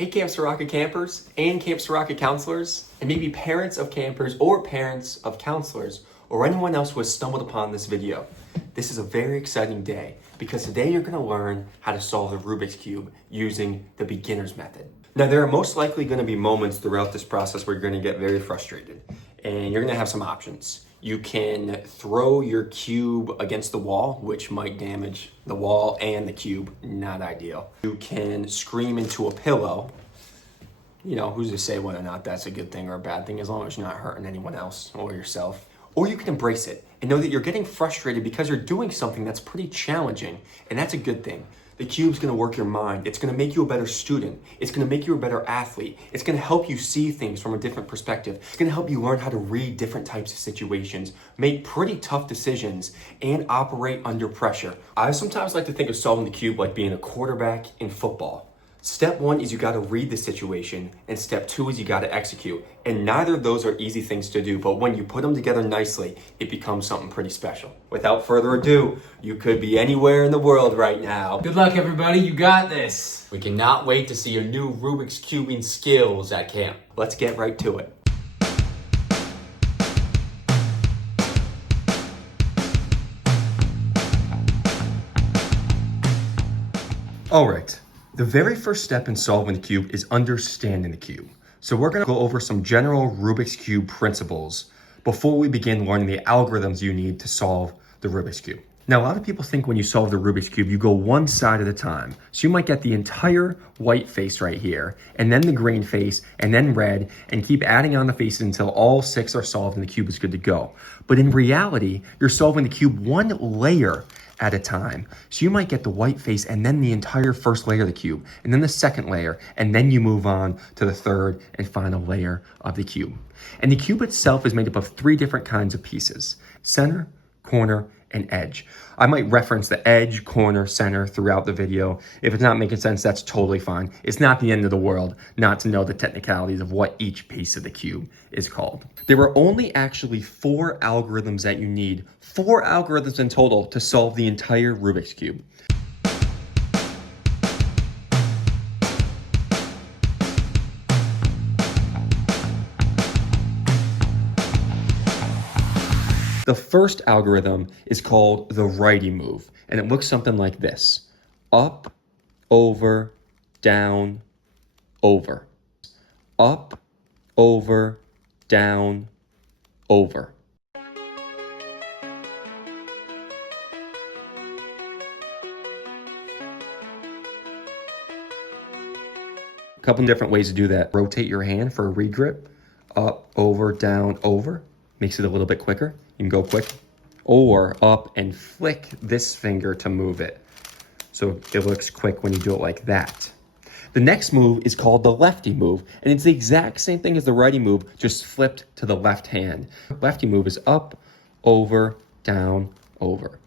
Hey Camp Sarraka campers and Camp Sarraka counselors, and maybe parents of campers or parents of counselors or anyone else who has stumbled upon this video. This is a very exciting day because today you're going to learn how to solve the Rubik's Cube using the beginner's method. Now there are most likely going to be moments throughout this process where you're going to get very frustrated and you're going to have some options. You can throw your cube against the wall, which might damage the wall and the cube, not ideal. You can scream into a pillow. You know, who's to say whether or not that's a good thing or a bad thing, as long as you're not hurting anyone else or yourself. Or you can embrace it and know that you're getting frustrated because you're doing something that's pretty challenging, and that's a good thing. The cube's gonna work your mind. It's gonna make you a better student. It's gonna make you a better athlete. It's gonna help you see things from a different perspective. It's gonna help you learn how to read different types of situations, make pretty tough decisions, and operate under pressure. I sometimes like to think of solving the cube like being a quarterback in football. Step one is you gotta read the situation, and step two is you gotta execute. And neither of those are easy things to do, but when you put them together nicely, it becomes something pretty special. Without further ado, you could be anywhere in the world right now. Good luck, everybody. You got this. We cannot wait to see your new Rubik's cubing skills at camp. Let's get right to it. All right. The very first step in solving the cube is understanding the cube. So we're going to go over some general Rubik's Cube principles before we begin learning the algorithms you need to solve the Rubik's Cube. Now, a lot of people think when you solve the Rubik's Cube, you go one side at a time. So you might get the entire white face right here, and then the green face, and then red, and keep adding on the faces until all 6 are solved and the cube is good to go. But in reality, you're solving the cube one layer at a time. So you might get the white face and then the entire first layer of the cube, and then the second layer, and then you move on to the third and final layer of the cube. And the cube itself is made up of 3 different kinds of pieces: center, corner, and edge. I might reference the edge, corner, center throughout the video. If it's not making sense, that's totally fine. It's not the end of the world not to know the technicalities of what each piece of the cube is called. There are only actually 4 algorithms that you need, 4 algorithms in total to solve the entire Rubik's Cube. The first algorithm is called the righty move, and it looks something like this: up, over, down, over. Up, over, down, over. A couple different ways to do that. Rotate your hand for a regrip. Up, over, down, over. Makes it a little bit quicker. You can go quick. Or up and flick this finger to move it. So it looks quick when you do it like that. The next move is called the lefty move, and it's the exact same thing as the righty move, just flipped to the left hand. Lefty move is up, over, down, over.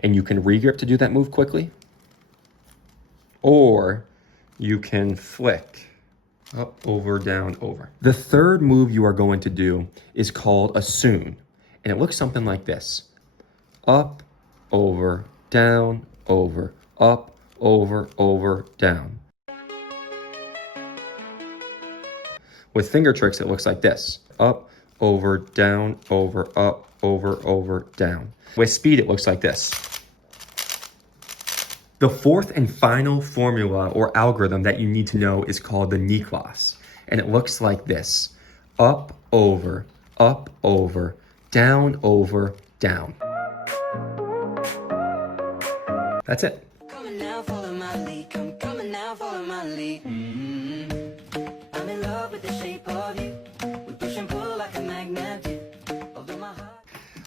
And you can regrip to do that move quickly. Or you can flick. Up, over, down, over. The third move you are going to do is called a soon, and it looks something like this: up, over, down, over, up, over, down. With finger tricks, it looks like this: up, over, down, over, up, over, down. With speed, it looks like this. The fourth and final formula or algorithm that you need to know is called the Niklas, and it looks like this: up, over, down, over, down. That's it. Coming now, follow my lead. Coming now, follow my lead. I'm in love with the shape of you. We push and pull like a magnet do. Although my heart...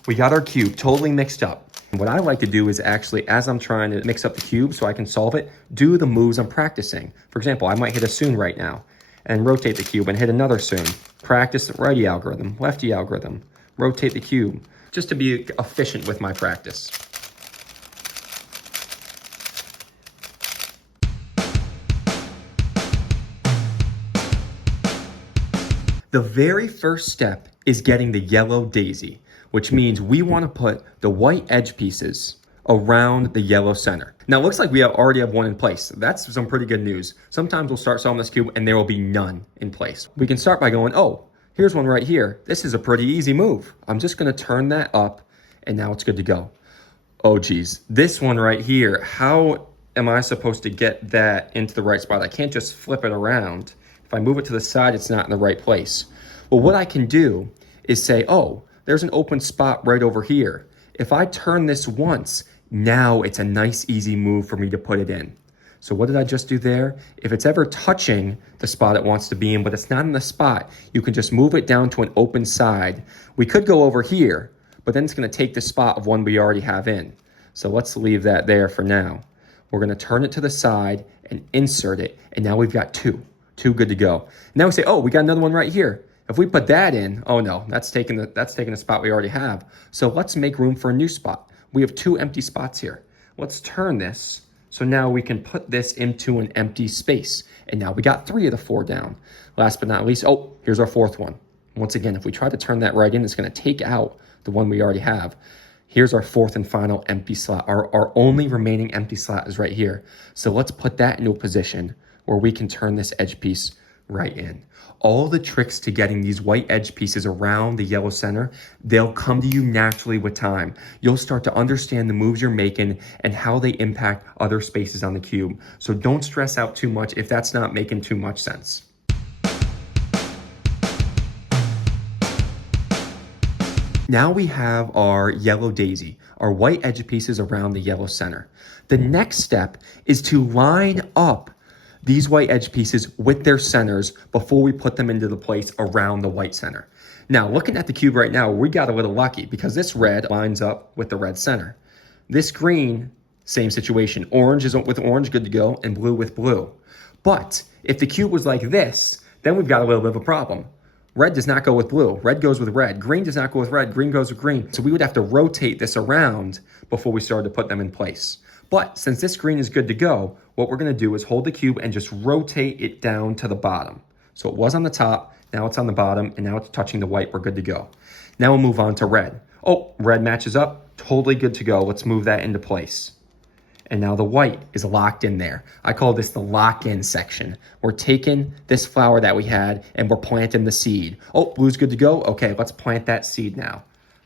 We got our cube totally mixed up. What I like to do is actually, as I'm trying to mix up the cube so I can solve it, do the moves I'm practicing. For example, I might hit a soon right now and rotate the cube and hit another soon. Practice the righty algorithm, lefty algorithm, rotate the cube, just to be efficient with my practice. The very first step is getting the yellow daisy, which means we want to put the white edge pieces around the yellow center. Now it looks like we already have one in place. That's some pretty good news. Sometimes we'll start solving this cube and there will be none in place. We can start by going, oh, here's one right here. This is a pretty easy move. I'm just gonna turn that up and now it's good to go. Oh geez, this one right here, how am I supposed to get that into the right spot? I can't just flip it around. If I move it to the side, it's not in the right place. Well, what I can do is say, oh, there's an open spot right over here. If I turn this once, now it's a nice, easy move for me to put it in. So what did I just do there? If it's ever touching the spot it wants to be in, but it's not in the spot, you can just move it down to an open side. We could go over here, but then it's gonna take the spot of one we already have in. So let's leave that there for now. We're gonna turn it to the side and insert it, and now we've got two good to go. Now we say, oh, we got another one right here. If we put that in, oh no, that's taking the spot we already have. So let's make room for a new spot. We have 2 empty spots here. Let's turn this, so now we can put this into an empty space. And now we got 3 of the 4 down. Last but not least, oh, here's our 4th one. Once again, if we try to turn that right in, it's gonna take out the one we already have. Here's our 4th and final empty slot. Our only remaining empty slot is right here. So let's put that into a position where we can turn this edge piece right in. All the tricks to getting these white edge pieces around the yellow center, they'll come to you naturally with time. You'll start to understand the moves you're making and how they impact other spaces on the cube. So don't stress out too much if that's not making too much sense. Now we have our yellow daisy, our white edge pieces around the yellow center. The next step is to line up these white edge pieces with their centers before we put them into the place around the white center. Now, looking at the cube right now, we got a little lucky because this red lines up with the red center. This green, same situation. Orange is with orange, good to go, and blue with blue. But if the cube was like this, then we've got a little bit of a problem. Red does not go with blue. Red goes with red. Green does not go with red. Green goes with green. So we would have to rotate this around before we started to put them in place. But since this green is good to go, what we're gonna do is hold the cube and just rotate it down to the bottom. So it was on the top, now it's on the bottom, and now it's touching the white, we're good to go. Now we'll move on to red. Oh, red matches up, totally good to go. Let's move that into place. And now the white is locked in there. I call this the lock-in section. We're taking this flower that we had and we're planting the seed. Oh, blue's good to go. Okay, let's plant that seed now.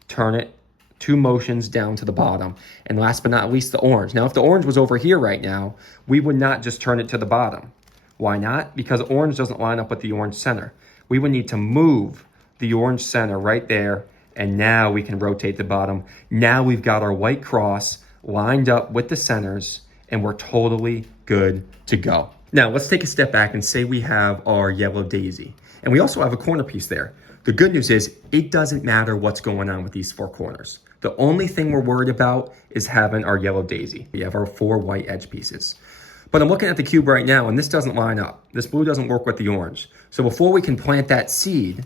Turn it 2 motions down to the bottom. And last but not least, the orange. Now, if the orange was over here right now, we would not just turn it to the bottom. Why not? Because orange doesn't line up with the orange center. We would need to move the orange center right there, and now we can rotate the bottom. Now we've got our white cross lined up with the centers, and we're totally good to go. Now, let's take a step back and say we have our yellow daisy, and we also have a corner piece there. The good news is it doesn't matter what's going on with these 4 corners. The only thing we're worried about is having our yellow daisy. We have our 4 white edge pieces. But I'm looking at the cube right now, and this doesn't line up. This blue doesn't work with the orange. So before we can plant that seed,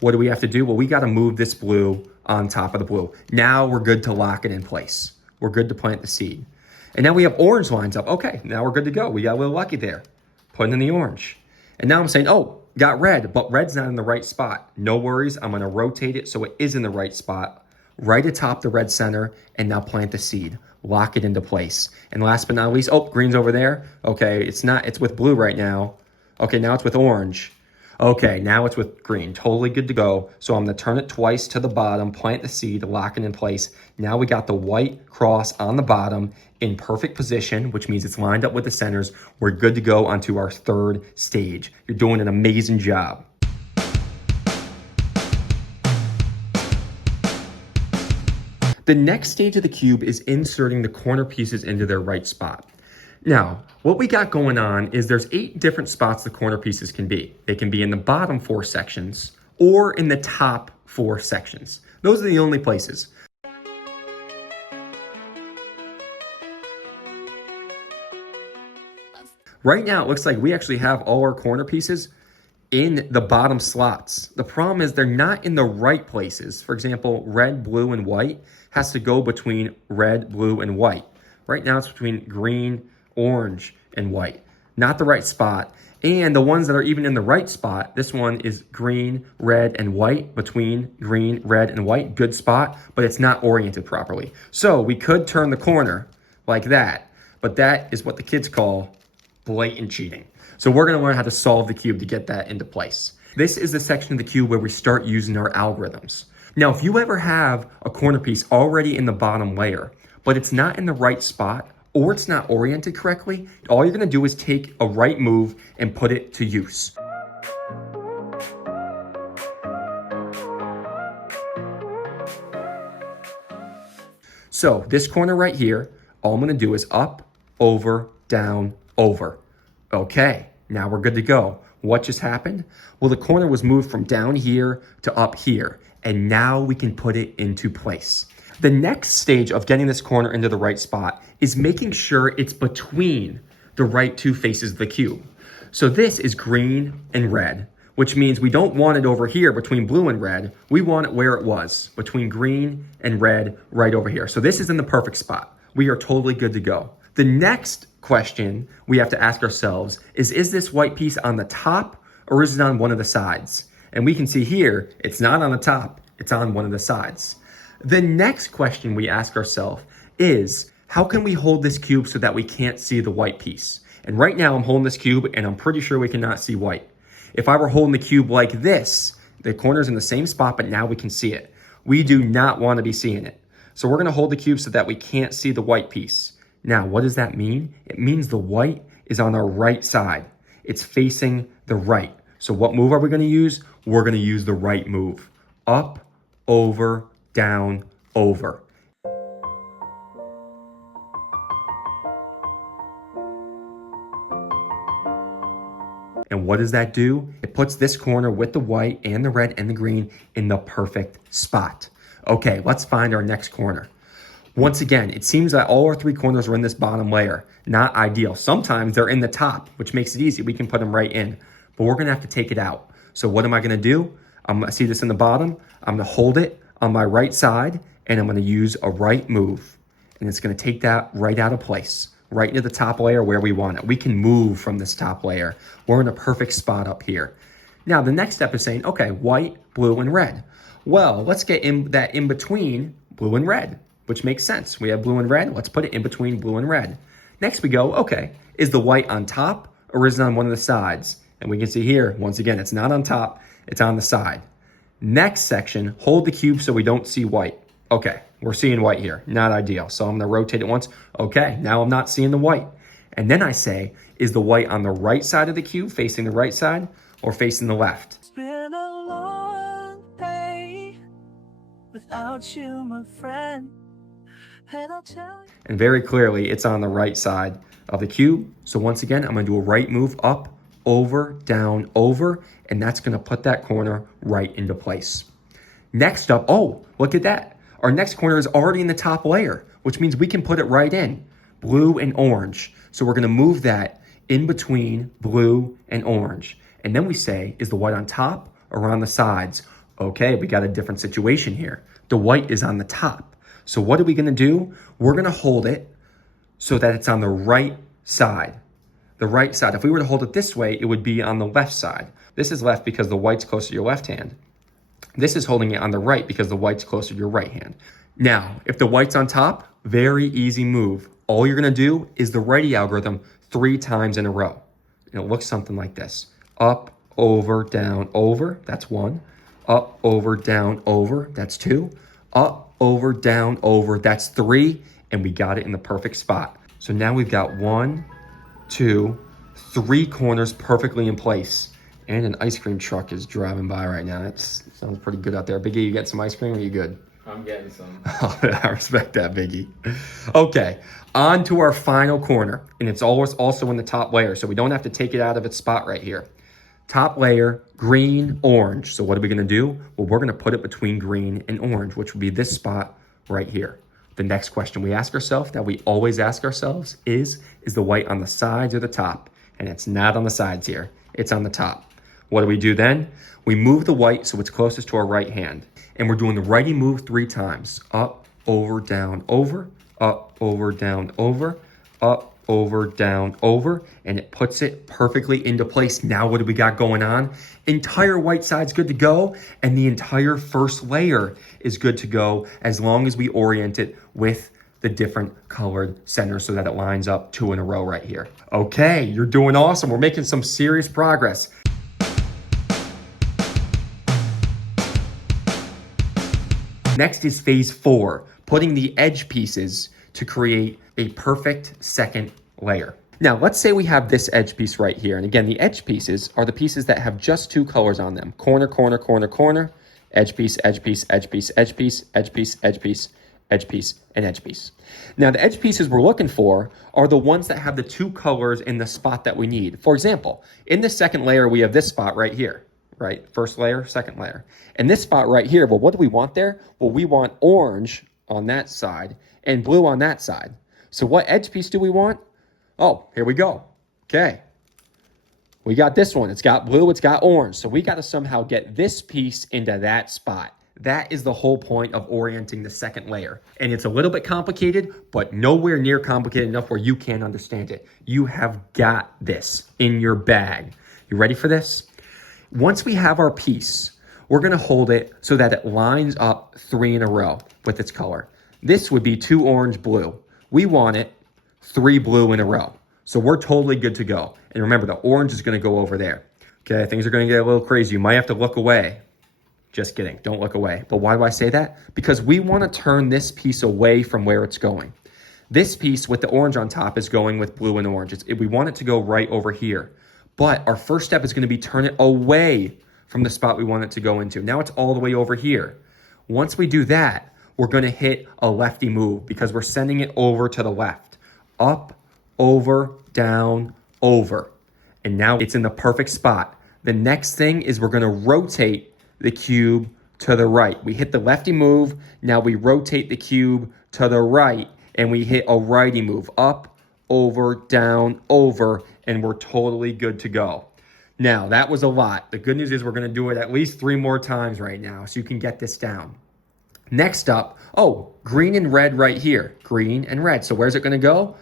what do we have to do? Well, we got to move this blue on top of the blue. Now we're good to lock it in place. We're good to plant the seed. And now we have orange lines up. Okay, now we're good to go. We got a little lucky there. Putting in the orange. And now I'm saying, oh, got red, but red's not in the right spot. No worries, I'm gonna rotate it so it is in the right spot, right atop the red center, and now plant the seed. Lock it into place. And last but not least, oh, green's over there. Okay, it's with blue right now. Okay, now it's with orange. Okay, now it's with green. Totally good to go. So I'm gonna turn it twice to the bottom, plant the seed, lock it in place. Now we got the white cross on the bottom in perfect position, which means it's lined up with the centers. We're good to go onto our 3rd stage. You're doing an amazing job. The next stage of the cube is inserting the corner pieces into their right spot. Now, what we got going on is there's 8 different spots the corner pieces can be. They can be in the bottom 4 sections or in the top 4 sections. Those are the only places. Right now, it looks like we actually have all our corner pieces in the bottom slots. The problem is they're not in the right places. For example, red, blue, and white has to go between red, blue, and white. Right now, it's between green, orange, and white. not the right spot. And the ones that are even in the right spot, this one is green, red, and white, between green, red, and white, good spot, but it's not oriented properly. So we could turn the corner like that, but that is what the kids call blatant cheating. So we're gonna learn how to solve the cube to get that into place. This is the section of the cube where we start using our algorithms. Now, if you ever have a corner piece already in the bottom layer, but it's not in the right spot, or it's not oriented correctly, all you're gonna do is take a right move and put it to use. So this corner right here, all I'm gonna do is up, over, down, over. Okay, now we're good to go. What just happened? Well, the corner was moved from down here to up here, and now we can put it into place. The next stage of getting this corner into the right spot is making sure it's between the right two faces of the cube. So this is green and red, which means we don't want it over here between blue and red. We want it where it was, between green and red, right over here. So this is in the perfect spot. We are totally good to go. The next question we have to ask ourselves is this white piece on the top or is it on one of the sides? And we can see here, it's not on the top, it's on one of the sides. The next question we ask ourselves is, how can we hold this cube so that we can't see the white piece? And right now I'm holding this cube and I'm pretty sure we cannot see white. If I were holding the cube like this, the corner's in the same spot, but now we can see it. We do not want to be seeing it. So we're gonna hold the cube so that we can't see the white piece. Now, what does that mean? It means the white is on our right side. It's facing the right. So what move are we gonna use? We're gonna use the right move. Up, over, down, over. And what does that do? It puts this corner with the white and the red and the green in the perfect spot. Okay, let's find our next corner. Once again, it seems that all our three corners are in this bottom layer. Not ideal. Sometimes they're in the top, which makes it easy. We can put them right in, but we're gonna have to take it out. So what am I gonna do? I'm gonna see this in the bottom. I'm gonna hold it on my right side and I'm gonna use a right move. And it's gonna take that right out of place, right into the top layer where we want it. We can move from this top layer. We're in a perfect spot up here. Now, the next step is saying, okay, white, blue, and red. Well, let's get in that in between blue and red, which makes sense. We have blue and red, let's put it in between blue and red. Next we go, okay, is the white on top or is it on one of the sides? And we can see here, once again, it's not on top, it's on the side. Next section, hold the cube so we don't see white. Okay, we're seeing white here, not ideal. So I'm gonna rotate it once. Okay, now I'm not seeing the white. And then I say, is the white on the right side of the cube, facing the right side, or facing the left? It's been a long day without you, my friend. And I'll tell you. And very clearly, it's on the right side of the cube. So once again, I'm gonna do a right move up, over, down, over, and that's gonna put that corner right into place. Next up, oh, look at that. Our next corner is already in the top layer, which means we can put it right in, blue and orange. So we're gonna move that in between blue and orange. And then we say, is the white on top or on the sides? Okay, we got a different situation here. The white is on the top. So what are we gonna do? We're gonna hold it so that it's on the right side. The right side. If we were to hold it this way, it would be on the left side. This is left because the white's closer to your left hand. This is holding it on the right because the white's closer to your right hand. Now, if the white's on top, very easy move. All you're gonna do is the righty algorithm 3 times in a row. And it looks something like this. Up, over, down, over, that's 1. Up, over, down, over, that's 2. Up, over, down, over, that's 3. And we got it in the perfect spot. So now we've got 1, 2, 3 corners perfectly in place. And an ice cream truck is driving by right now. That sounds pretty good out there. Biggie, you get some ice cream or you good? I'm getting some. I respect that, Biggie. Okay, on to our final corner. And it's always also in the top layer, so we don't have to take it out of its spot right here. Top layer, green, orange. So what are we gonna do? Well, we're gonna put it between green and orange, which would be this spot right here. The next question we ask ourselves, that we always ask ourselves, is the white on the sides or the top? And it's not on the sides here, it's on the top. What do we do then? We move the white so it's closest to our right hand. And we're doing the righty move 3 times. Up, over, down, over, up, over, down, over, up, over, down, over, and it puts it perfectly into place. Now what do we got going on? Entire white side's good to go, and the entire first layer is good to go as long as we orient it with the different colored centers so that it lines up 2 in a row right here. Okay, you're doing awesome. We're making some serious progress. Next is phase 4, putting the edge pieces to create a perfect second layer. Now, let's say we have this edge piece right here. And again, the edge pieces are the pieces that have just 2 colors on them. Corner, corner, corner, corner, edge piece, edge piece, edge piece, edge piece, edge piece, edge piece, edge piece, and edge piece. Now, the edge pieces we're looking for are the ones that have the 2 colors in the spot that we need. For example, in the second layer, we have this spot right here, right? First layer, second layer. And this spot right here, well, what do we want there? Well, we want orange on that side and blue on that side. So what edge piece do we want? Oh, here we go. Okay. We got this one. It's got blue, it's got orange. So we got to somehow get this piece into that spot. That is the whole point of orienting the second layer. And it's a little bit complicated, but nowhere near complicated enough where you can't understand it. You have got this in your bag. You ready for this? Once we have our piece, we're going to hold it so that it lines up 3 in a row with its color. This would be 2 orange, blue. We want it 3 blue in a row. So we're totally good to go. And remember, the orange is going to go over there. Okay, things are going to get a little crazy. You might have to look away. Just kidding, don't look away. But why do I say that? Because we want to turn this piece away from where it's going. This piece with the orange on top is going with blue and orange. We want it to go right over here. But our first step is going to be turn it away from the spot we want it to go into. Now it's all the way over here. Once we do that, we're going to hit a lefty move because we're sending it over to the left. Up, over, down, over. And now it's in the perfect spot. The next thing is we're going to rotate the cube to the right. We hit the lefty move. Now we rotate the cube to the right and we hit a righty move. Up, over, down, over, and we're totally good to go. Now, that was a lot. The good news is we're going to do it at least 3 more times right now so you can get this down. Next up, green and red right here. Green and red. So where's it going to go?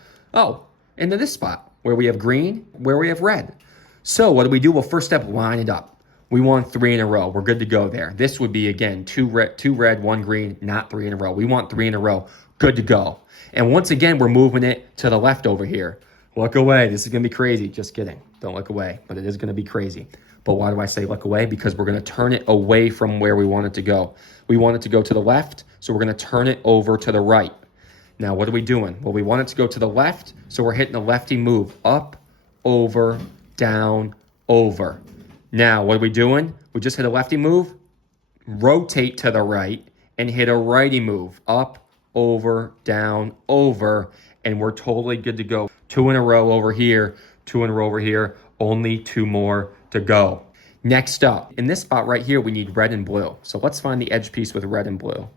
Into this spot where we have green, where we have red. So what do? Well, first step, line it up. We want 3 in a row. We're good to go there. This would be, again, 2 red, 1 green, not 3 in a row. We want 3 in a row. Good to go. And once again, we're moving it to the left over here. Look away. This is going to be crazy. Just kidding. Don't look away. But it is going to be crazy. But why do I say look away? Because we're going to turn it away from where we want it to go. We want it to go to the left, so we're going to turn it over to the right. Now, what are we doing? Well, we want it to go to the left, so we're hitting a lefty move. Up, over, down, over. Now, what are we doing? We just hit a lefty move, rotate to the right, and hit a righty move. Up, over, down, over, and we're totally good to go. 2 in a row over here, 2 in a row over here, only 2 more to go. Next up, in this spot right here, we need red and blue. So let's find the edge piece with red and blue.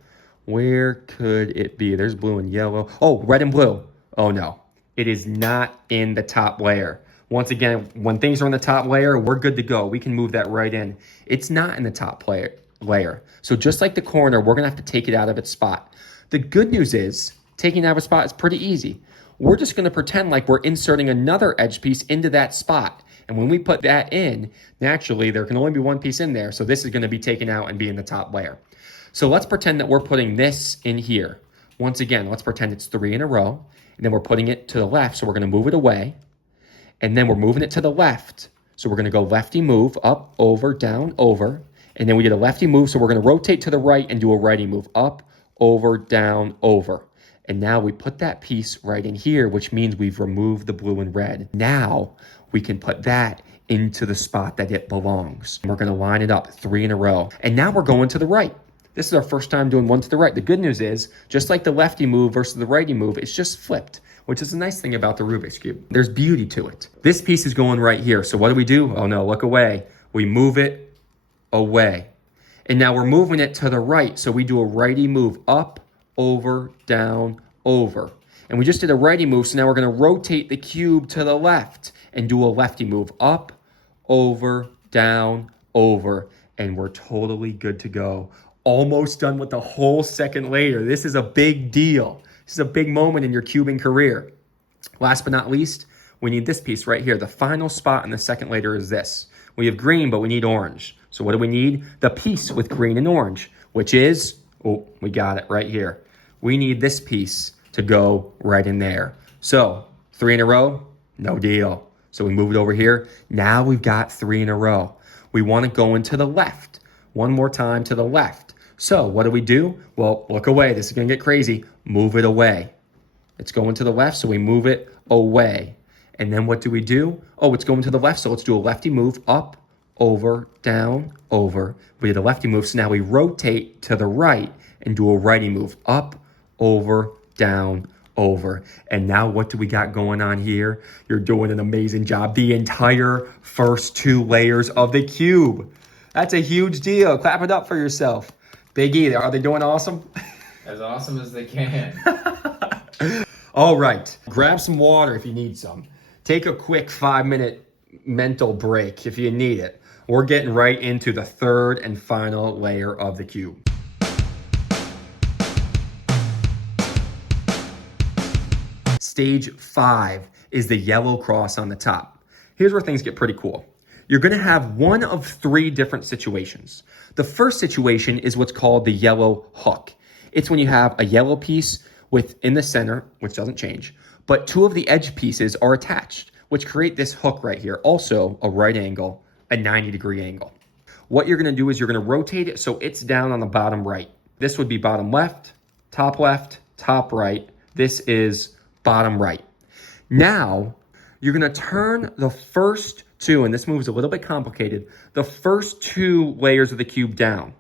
Where could it be? There's blue and yellow. Oh, red and blue. Oh no, it is not in the top layer. Once again, when things are in the top layer, we're good to go. We can move that right in. It's not in the top layer. So just like the corner, we're gonna have to take it out of its spot. The good news is, taking it out of a spot is pretty easy. We're just gonna pretend like we're inserting another edge piece into that spot. And when we put that in, naturally, there can only be 1 piece in there. So this is gonna be taken out and be in the top layer. So let's pretend that we're putting this in here. Once again, let's pretend it's 3 in a row. And then we're putting it to the left. So we're gonna move it away. And then we're moving it to the left. So we're gonna go lefty move, up, over, down, over. And then we did a lefty move. So we're gonna rotate to the right and do a righty move, up, over, down, over. And now we put that piece right in here, which means we've removed the blue and red. Now we can put that into the spot that it belongs. We're gonna line it up 3 in a row. And now we're going to the right. This is our first time doing 1 to the right. The good news is, just like the lefty move versus the righty move, it's just flipped, which is a nice thing about the Rubik's Cube. There's beauty to it. This piece is going right here. So what do? Oh no, look away. We move it away. And now we're moving it to the right. So we do a righty move, up, over, down, over. And we just did a righty move, so now we're gonna rotate the cube to the left and do a lefty move, up, over, down, over, and we're totally good to go. Almost done with the whole second layer. This is a big deal. This is a big moment in your cubing career. Last but not least, we need this piece right here. The final spot in the second layer is this. We have green, but we need orange. So what do we need? The piece with green and orange, which is, oh, we got it right here. We need this piece to go right in there. So 3 in a row, no deal. So we move it over here. Now we've got 3 in a row. We want to go into the left. One more time to the left. So what do? Well, look away. This is going to get crazy. Move it away. It's going to the left, so we move it away. And then what do? Oh, it's going to the left, so let's do a lefty move. Up, over, down, over. We did a lefty move, so now we rotate to the right and do a righty move. Up, over, down, over. And now what do we got going on here? You're doing an amazing job. The entire first 2 layers of the cube. That's a huge deal. Clap it up for yourself. Big E, are they doing awesome? As awesome as they can. All right, grab some water if you need some. Take a quick 5-minute mental break if you need it. We're getting right into the third and final layer of the cube. Stage 5 is the yellow cross on the top. Here's where things get pretty cool. You're gonna have one of 3 different situations. The first situation is what's called the yellow hook. It's when you have a yellow piece within the center, which doesn't change, but 2 of the edge pieces are attached, which create this hook right here. Also a right angle, a 90-degree angle. What you're gonna do is you're gonna rotate it so it's down on the bottom right. This would be bottom left, top right. This is bottom right. Now, you're gonna turn the first 2, and this move's a little bit complicated, the first 2 layers of the cube down.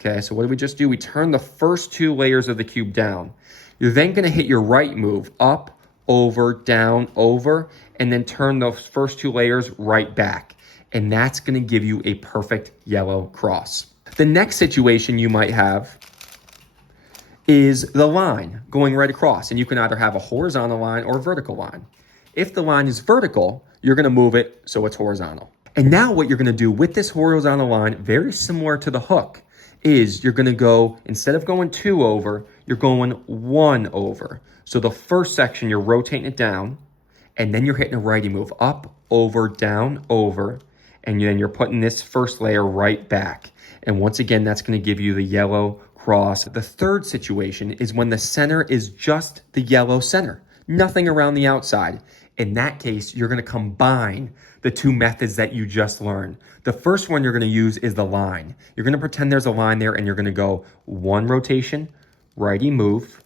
Okay, so what did we just do? We turned the first 2 layers of the cube down. You're then gonna hit your right move, up, over, down, over, and then turn those first 2 layers right back. And that's gonna give you a perfect yellow cross. The next situation you might have is the line going right across. And you can either have a horizontal line or a vertical line. If the line is vertical, you're gonna move it so it's horizontal. And now what you're gonna do with this horizontal line, very similar to the hook, is you're gonna go, instead of going 2 over, you're going 1 over. So the first section, you're rotating it down, and then you're hitting a righty move, up, over, down, over, and then you're putting this first layer right back. And once again, that's gonna give you the yellow cross. The third situation is when the center is just the yellow center, nothing around the outside. In that case, you're gonna combine the 2 methods that you just learned. The first one you're gonna use is the line. You're gonna pretend there's a line there and you're gonna go 1 rotation, righty move,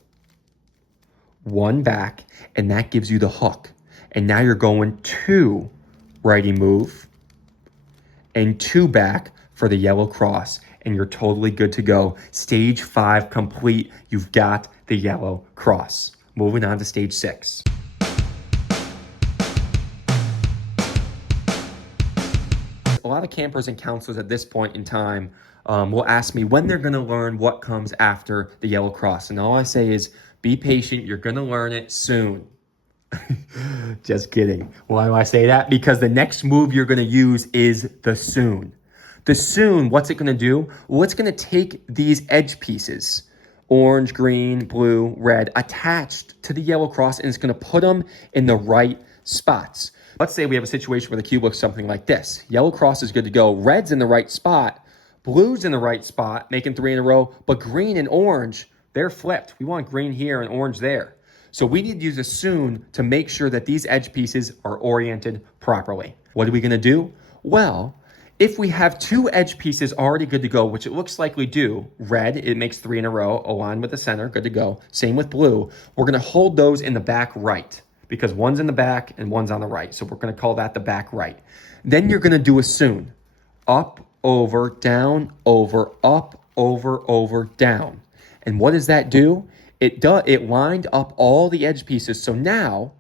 1 back, and that gives you the hook. And now you're going 2 righty move and 2 back for the yellow cross, and you're totally good to go. Stage 5 complete. You've got the yellow cross. Moving on to stage 6. A lot of campers and counselors at this point in time will ask me when they're gonna learn what comes after the yellow cross. And all I say is, be patient, you're gonna learn it soon. Just kidding. Why do I say that? Because the next move you're gonna use is the soon. The soon, what's it gonna do? Well, it's gonna take these edge pieces, orange, green, blue, red, attached to the yellow cross, and it's gonna put them in the right spots. Let's say we have a situation where the cube looks something like this. Yellow cross is good to go. Red's in the right spot. Blue's in the right spot, making 3 in a row. But green and orange, they're flipped. We want green here and orange there. So we need to use a soon to make sure that these edge pieces are oriented properly. What are we gonna do? Well, if we have 2 edge pieces already good to go, which it looks like we do, red, it makes 3 in a row, aligned with the center, good to go. Same with blue. We're gonna hold those in the back right, because one's in the back and one's on the right. So we're gonna call that the back right. Then you're gonna do a soon. Up, over, down, over, up, over, down. And what does that do? It lined up all the edge pieces. So now,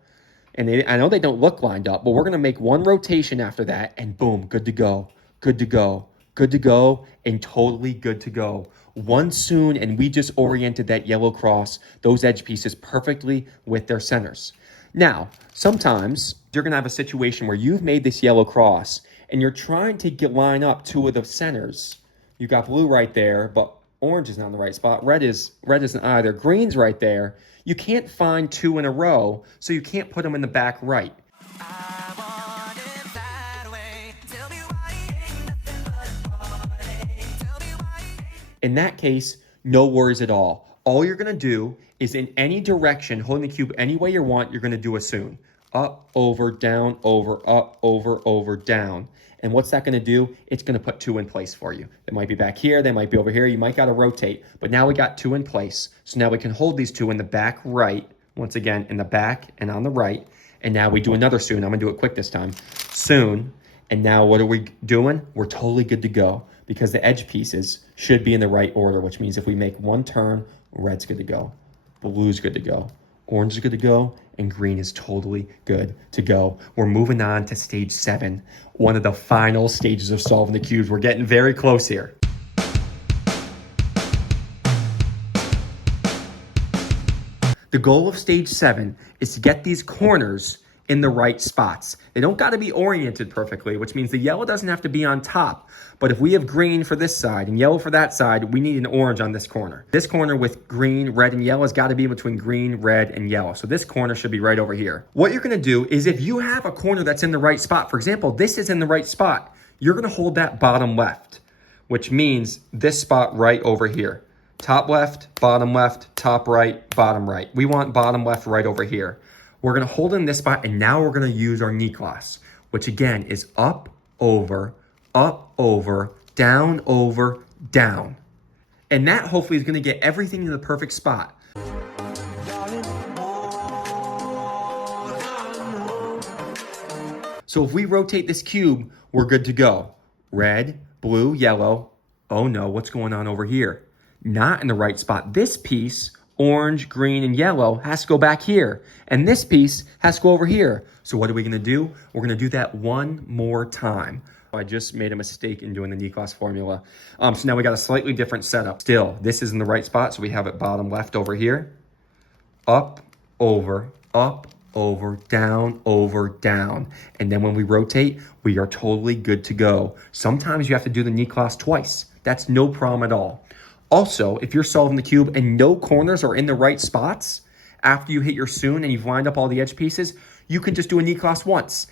I know they don't look lined up, but we're gonna make 1 rotation after that, and boom, good to go, good to go, good to go, and totally good to go. 1 soon, and we just oriented that yellow cross, those edge pieces perfectly with their centers. Now, sometimes you're gonna have a situation where you've made this yellow cross and you're trying to line up 2 of the centers. You got blue right there, but Orange is not in the right spot. Red isn't either. Green's right there. You can't find 2 in a row, so you can't put them in the back right. I want it that way. Tell me why ain't nothing but a party. Tell me why ain't. In that case, no worries at all. All you're gonna do is in any direction, holding the cube any way you want, you're gonna do a soon. Up, over, down, over, up, over, down. And what's that gonna do? It's gonna put 2 in place for you. They might be back here, they might be over here, you might gotta rotate, but now we got 2 in place. So now we can hold these 2 in the back right, once again, in the back and on the right. And now we do another soon. I'm gonna do it quick this time. Soon, and now what are we doing? We're totally good to go because the edge pieces should be in the right order, which means if we make one turn, red's good to go, blue's good to go, orange is good to go, and green is totally good to go. We're moving on to stage 7, one of the final stages of solving the cubes. We're getting very close here. The goal of stage 7 is to get these corners in the right spots. They don't got to be oriented perfectly, which means the yellow doesn't have to be on top. But if we have green for this side and yellow for that side, we need an orange on this corner. This corner with green, red, and yellow has got to be between green, red, and yellow. So this corner should be right over here. What you're going to do is if you have a corner that's in the right spot, for example, this is in the right spot, you're going to hold that bottom left, which means this spot right over here. Top left, top right, bottom right. We want bottom left right over here. We're gonna hold in this spot and now we're gonna use our knee gloss, which again is up, over, down, over, down. And that hopefully is gonna get everything in the perfect spot. So if we rotate this cube, we're good to go. Red, blue, yellow. Oh no, what's going on over here? Not in the right spot. This piece, orange, green, and yellow, has to go back here. And this piece has to go over here. So what are we gonna do? We're gonna do that one more time. I just made a mistake in doing the knee gloss formula. So now we got a slightly different setup. Still, this is in the right spot, so we have it bottom left over here. Up, over, down. And then when we rotate, we are totally good to go. Sometimes you have to do the knee gloss twice. That's no problem at all. Also, if you're solving the cube and no corners are in the right spots, after you hit your soon and you've lined up all the edge pieces, you can just do a knee gloss once.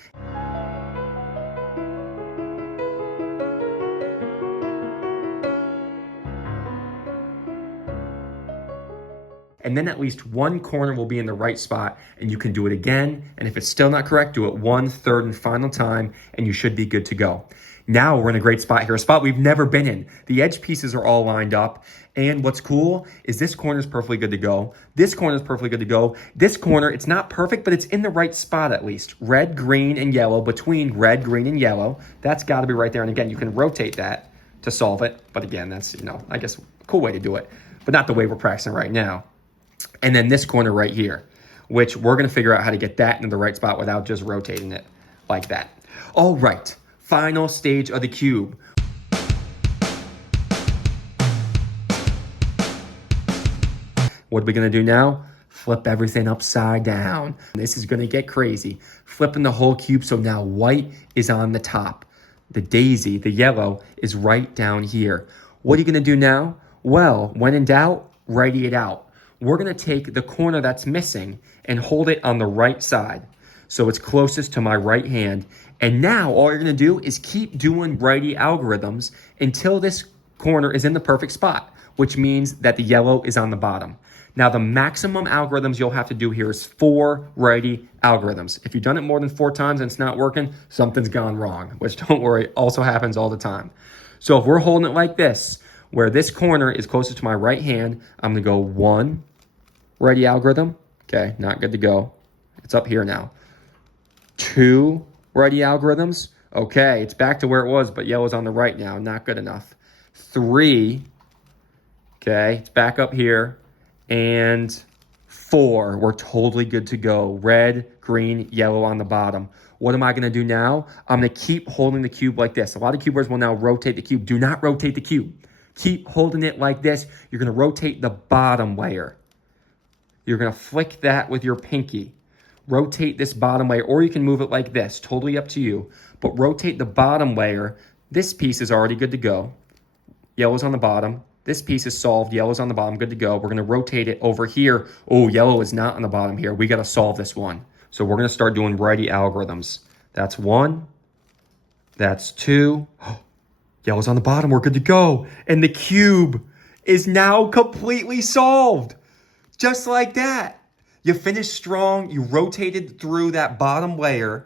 And then at least one corner will be in the right spot and you can do it again. And if it's still not correct, do it 1 third and final time and you should be good to go. Now we're in a great spot here, a spot we've never been in. The edge pieces are all lined up. And what's cool is this corner is perfectly good to go. This corner is perfectly good to go. This corner, it's not perfect, but it's in the right spot at least. Red, green, and yellow, between red, green, and yellow. That's gotta be right there. And again, you can rotate that to solve it. But again, that's, I guess a cool way to do it, but not the way we're practicing right now. And then this corner right here, which we're gonna figure out how to get that into the right spot without just rotating it like that. All right. Final stage of the cube. What are we gonna do now? Flip everything upside down. This is gonna get crazy. Flipping the whole cube so now white is on the top. The daisy, the yellow, is right down here. What are you gonna do now? Well, when in doubt, righty it out. We're gonna take the corner that's missing and hold it on the right side. So it's closest to my right hand. And now all you're gonna do is keep doing righty algorithms until this corner is in the perfect spot, which means that the yellow is on the bottom. Now the maximum algorithms you'll have to do here is 4 righty algorithms. If you've done it more than 4 times and it's not working, something's gone wrong, which don't worry, also happens all the time. So if we're holding it like this, where this corner is closest to my right hand, I'm gonna go 1 righty algorithm. Okay, not good to go. It's up here now. 2 righty algorithms. Okay, it's back to where it was, but yellow's on the right now. Not good enough. 3. Okay, it's back up here. And 4. We're totally good to go. Red, green, yellow on the bottom. What am I going to do now? I'm going to keep holding the cube like this. A lot of cubers will now rotate the cube. Do not rotate the cube. Keep holding it like this. You're going to rotate the bottom layer. You're going to flick that with your pinky. Rotate this bottom layer, or you can move it like this, totally up to you. But rotate the bottom layer. This piece is already good to go. Yellow's on the bottom. This piece is solved. Yellow's on the bottom, good to go. We're gonna rotate it over here. Oh, yellow is not on the bottom here. We gotta solve this one. So we're gonna start doing righty algorithms. That's 1, that's 2. Yellow's on the bottom, we're good to go. And the cube is now completely solved. Just like that. You finished strong, you rotated through that bottom layer,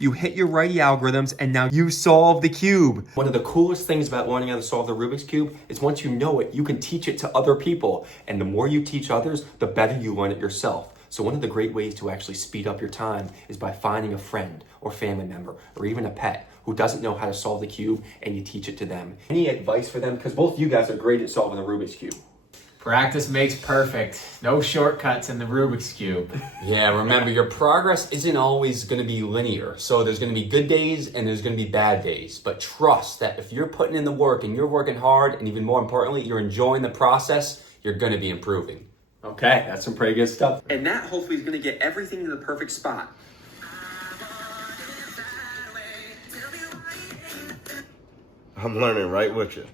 you hit your righty algorithms, and now you solve the cube. One of the coolest things about learning how to solve the Rubik's Cube is once you know it, you can teach it to other people. And the more you teach others, the better you learn it yourself. So one of the great ways to actually speed up your time is by finding a friend or family member or even a pet who doesn't know how to solve the cube, and you teach it to them. Any advice for them? Because both of you guys are great at solving the Rubik's Cube. Practice makes perfect. No shortcuts in the Rubik's Cube. Yeah, remember, your progress isn't always going to be linear. So there's going to be good days and there's going to be bad days. But trust that if you're putting in the work and you're working hard, and even more importantly, you're enjoying the process, you're going to be improving. Okay, that's some pretty good stuff. And that hopefully is going to get everything in the perfect spot. I'm learning right with you.